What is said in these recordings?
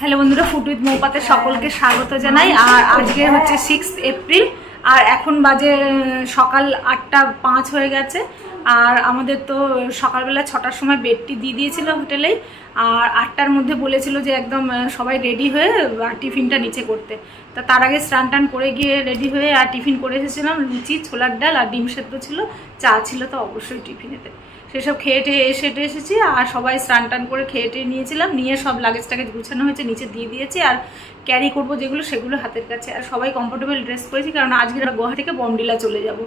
Hello বন্ধুরা, food with মৌপাতে সকলকে স্বাগত জানাই। আর আজকে হচ্ছে 6 এপ্রিল আর এখন বাজে সকাল 8:05 হয়ে গেছে। আর আমাদের তো সকালবেলা 6টার সময় বেডটি দিয়ে দিয়েছিল হোটেলেই। আর 8টার মধ্যে বলেছিল যে একদম সবাই রেডি হয়ে টিফিনটা নিচে করতে। তা তার আগে স্নান টান করে গিয়ে রেডি হয়ে আর টিফিন করে এসেছিলাম। লুচি, ছোলার ডাল আর ডিম সেদ্ধ ছিল, চা ছিল তো অবশ্যই টিফিনেতে। সেসব খেয়ে টেয়ে এসেছি। আর সবাই স্নান টান করে খেয়ে টেয়ে নিয়েছিলাম, নিয়ে সব লাগেজ টাগেজ গুছানো হয়েছে, নিচে দিয়ে দিয়েছি। আর ক্যারি করবো যেগুলো সেগুলো হাতের কাছে। আর সবাই কমফোর্টেবল ড্রেস পরেছি, কারণ আজকে গুয়াহাটি থেকে বমডিলা চলে যাব।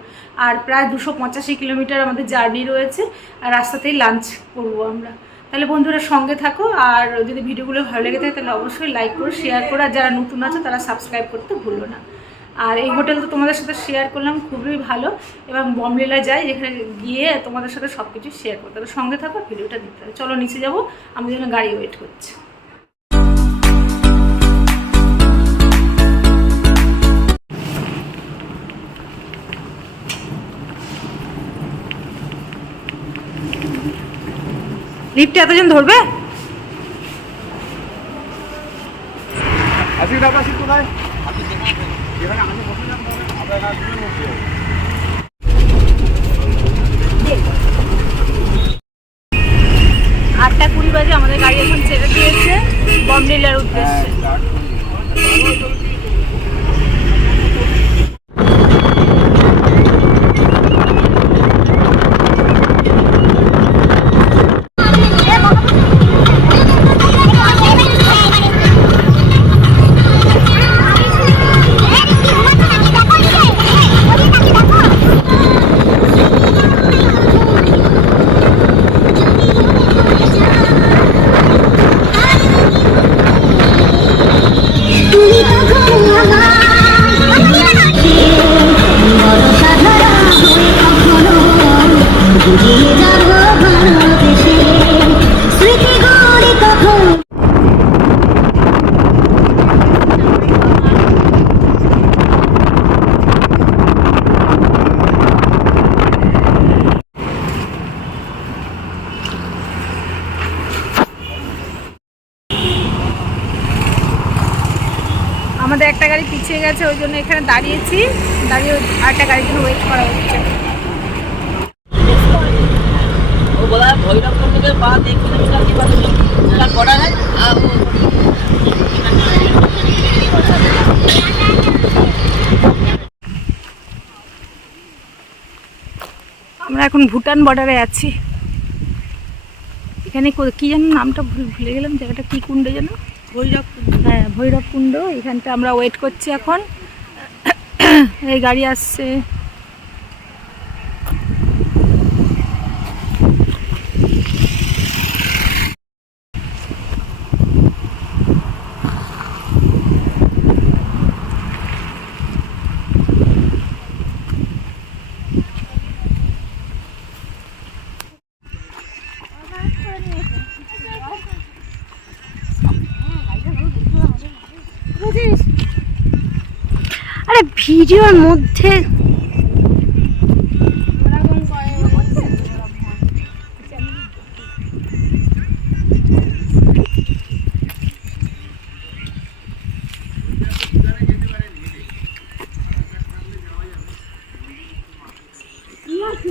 আর প্রায় 285 কিলোমিটার আমাদের জার্নি রয়েছে। আর রাস্তাতেই লাঞ্চ করবো আমরা। তাহলে বন্ধুরা সঙ্গে থাকো। আর যদি ভিডিওগুলো ভালো লেগে থাকে তাহলে অবশ্যই লাইক করো, শেয়ার করো। আর যারা নতুন আছে তারা সাবস্ক্রাইব করতে ভুলো না। আর এই হোটেল তো তোমাদের সাথে শেয়ার করলাম, খুবই ভালো। এবং বমডিলা যাই, যেখানে গিয়ে তোমাদের সাথে সব কিছু শেয়ার করতে হবে। সঙ্গে থাকো, ভিডিওটা দিতে হবে। চলো নিচে যাবো, আমি যেন গাড়ি ওয়েট করছি। লিফটে এতজন ধরবে? আটটা 20 বাজে আমাদের গাড়ি এখন ছেড়ে দিয়েছে বমডিলার উদ্দেশ্যে। আমাদের একটা গাড়ি পিছিয়ে গেছে, ওই জন্য এখানে দাঁড়িয়েছি। দাঁড়িয়ে আরেকটা গাড়ির জন্য ওয়েট করা হচ্ছে। আমরা এখন ভুটান বর্ডারে আছি। এখানে কি যেন নামটা ভুলে গেলাম, জায়গাটা কি কুণ্ড যেন, হ্যাঁ ভৈরব কুণ্ড। এখানটা আমরা ওয়েট করছি এখন। এই গাড়ি আসছে। আরে ভিডিওর মধ্যে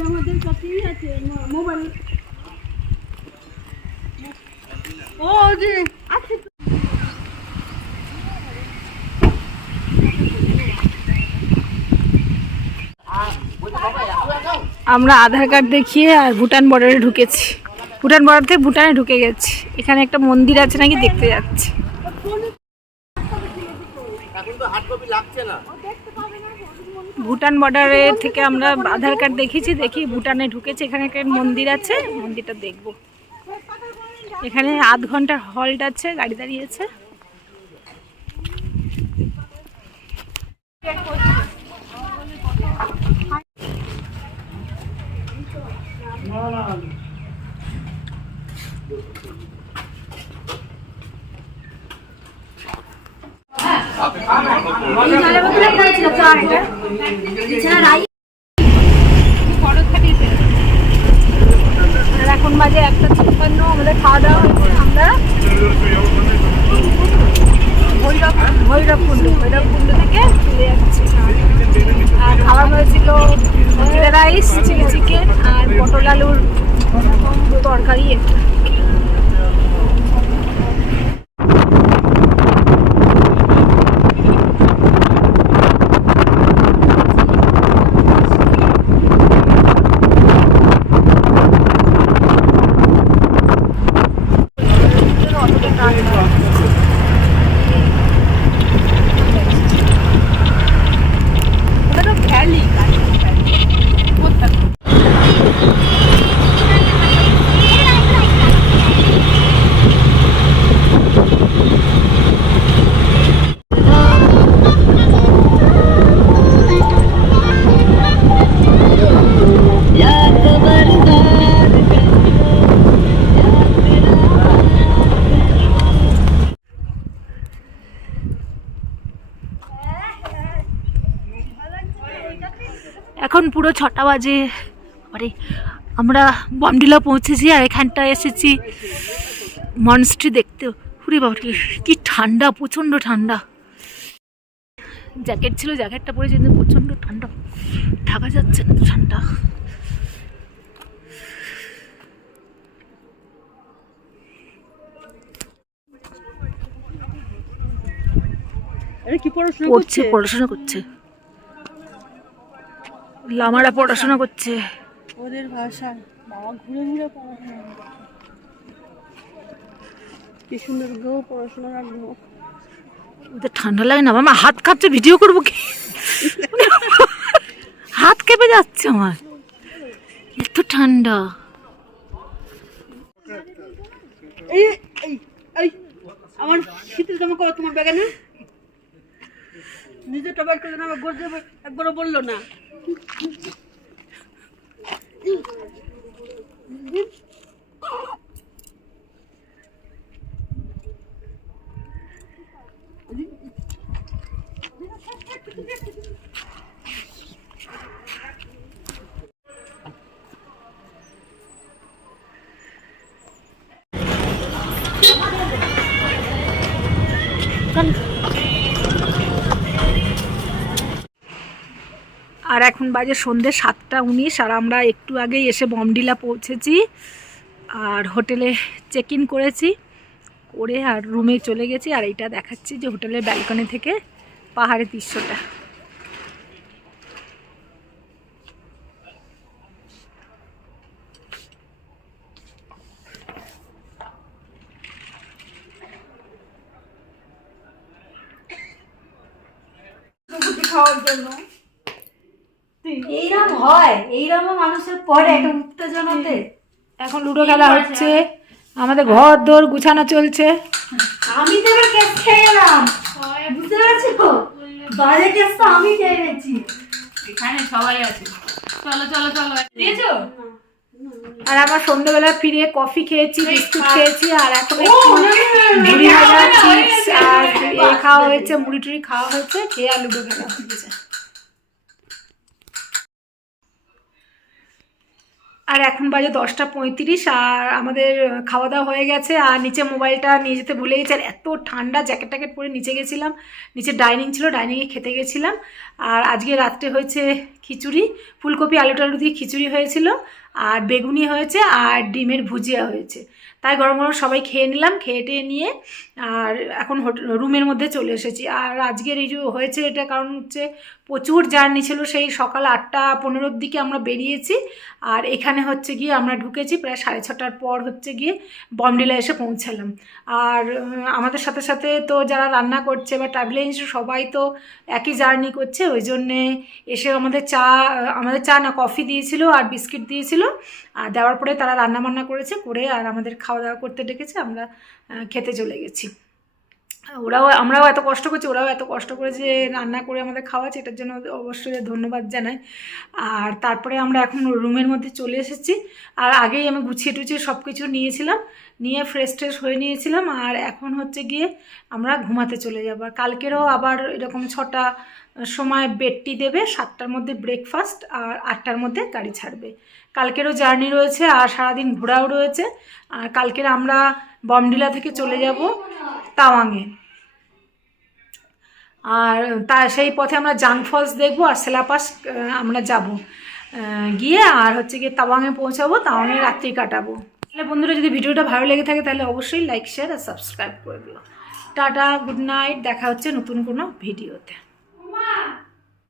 আমাদের কাছেই আছে মোবাইল। ও যে আছে। আমরা আধার কার্ড দেখিয়ে আর ভুটান বর্ডারে ঢুকেছি। ভুটান বর্ডার থেকে ভুটানে ঢুকে গেছি। এখানে একটা মন্দির আছে নাকি, দেখতে যাচ্ছি। ভুটান বর্ডারে থেকে আমরা আধার কার্ড দেখেছি, দেখি ভুটানে ঢুকেছি। এখানে একটা মন্দির আছে, মন্দিরটা দেখব। এখানে আধ ঘন্টার হল্ট আছে, গাড়ি দাঁড়িয়েছে। এখন বাজে 1:56, আমাদের খাওয়া দাওয়া হয়েছে। আমরা এখন পুরো 6টা বাজে। আরে আমরা বমডিলা পৌঁছেছি আর এখানটা এসেছি মনস্ট্রি দেখতে। পুরি বাবা কি ঠান্ডা, প্রচণ্ড ঠান্ডা। জ্যাকেট ছিল, জ্যাকেটটা পরেছি কিন্তু প্রচণ্ড ঠান্ডা, থাকা যাচ্ছে না ঠান্ডা। পড়াশোনা করছে লামারা, পড়াশোনা করছে ওদের ভাষায়। বাবা ঘুরে ঘুরে পড়াশোনা করছে, কি সুন্দর গো পড়াশোনা রাখবো। ওদের ঠান্ডা লাগে না? আমার হাত কাঁপছে, ভিডিও করবো কি? হাত কেঁপে যাচ্ছে আমার, এত ঠান্ডা। এই এই এই আমার শীতের জামা করো তোমার ব্যাগে না? নিজেরটা বের করে না, আমার ঘর যাবে একবারও বললো না। আর এখন বাজে সন্ধ্যে 7:19 আর আমরা একটু আগেই এসে বমডিলা পৌঁছেছি আর হোটেলে চেক ইন করেছি, করে আর রুমে চলে গেছি। আর এইটা দেখাচ্ছি যে হোটেলের ব্যালকনি থেকে পাহাড়ের দৃশ্যটা। খাওয়ার জন্য এইরকম হয়, এইরকম মানুষের পরে একটা উত্তেজনাতে। এখন লুডো খেলা হচ্ছে, আমাদের ঘর দোর গুছানো চলছে। আমি তো এবার কেস খেয়ে গেলাম, বুঝতে পারছো? বাজে কেস তো আমি খেয়ে গেছি। এখানে সবাই আছে, চলো চলো চলো। দিয়েছো? আর আমার সন্ধ্যেবেলা ফিরে কফি খেয়েছি, বিস্কুট খেয়েছি, আর এখন মুড়ি ভাজা, চিপস আর খাওয়া হয়েছে, মুড়ি টুড়ি খাওয়া হয়েছে, খেয়ে আর লুডো খেলা হয়েছে। আর এখন বাজে 10:35 আর আমাদের খাওয়া দাওয়া হয়ে গেছে। আর নিচে মোবাইলটা নিয়ে যেতে ভুলে গেছি, আর এত ঠান্ডা, জ্যাকেট ট্যাকেট পরে নিচে গেছিলাম। নিচে ডাইনিং ছিল, ডাইনিংয়ে খেতে গেছিলাম। আর আজকে রাত্রে হয়েছে খিচুড়ি, ফুলকপি আলু টালু দিয়ে খিচুড়ি হয়েছিল, আর বেগুনি হয়েছে, আর ডিমের ভুজিয়া হয়েছে। তাই গরম গরম সবাই খেয়ে নিলাম, খেয়ে টেয়ে নিয়ে আর এখন রুমের মধ্যে চলে এসেছি। আর আজকের এই যে হয়েছে এটা কারণ হচ্ছে প্রচুর জার্নি ছিল, সেই সকাল 8:15 দিকে আমরা বেরিয়েছি। আর এখানে হচ্ছে গিয়ে আমরা ঢুকেছি প্রায় 6:30টার পর হচ্ছে গিয়ে বমডিলা এসে পৌঁছালাম। আর আমাদের সাথে সাথে তো যারা রান্না করছে বা ট্রাভেল এজেন্সি সবাই তো একই জার্নি করছে, ওই জন্যে এসে আমাদের চা না কফি দিয়েছিল আর বিস্কিট দিয়েছিল। আর দেওয়ার পরে তারা রান্না বান্না করেছে, করে আর আমাদের খাওয়া দাওয়া করতে ডেকেছে, আমরা খেতে চলে গেছি। আমরাও এত কষ্ট করছি, ওরাও এত কষ্ট করে যে রান্না করে আমাদের খাওয়াচ্ছে, এটার জন্য অবশ্যই ধন্যবাদ জানাই। আর তারপরে আমরা এখন রুমের মধ্যে চলে এসেছি। আর আগেই আমি গুছিয়ে টুছিয়ে সব কিছু নিয়েছিলাম, নিয়ে ফ্রেশ ট্রেশ হয়ে নিয়েছিলাম। আর এখন হচ্ছে গিয়ে আমরা ঘুমাতে চলে যাব। আর কালকেরও আবার এরকম 6টা সময় বেডটি দেবে, 7টার মধ্যে ব্রেকফাস্ট, আর 8টার মধ্যে গাড়ি ছাড়বে। কালকেরও জার্নি রয়েছে আর সারাদিন ঘোরাও রয়েছে। আর কালকের আমরা বমডিলা থেকে চলে যাব তাওয়াংয়ে। আর সেই পথে আমরা জাং ফলস দেখবো আর সেলাপাস আমরা যাব, গিয়ে আর হচ্ছে গিয়ে তাওয়াংয়ে পৌঁছাবো, তাওয়াংয়ে রাত্রি কাটাবো। তাহলে বন্ধুরা যদি ভিডিওটা ভালো লেগে থাকে তাহলে অবশ্যই লাইক শেয়ার আর সাবস্ক্রাইব করে দিও। টাটা, গুড নাইট, দেখা হচ্ছে নতুন কোনো ভিডিওতে।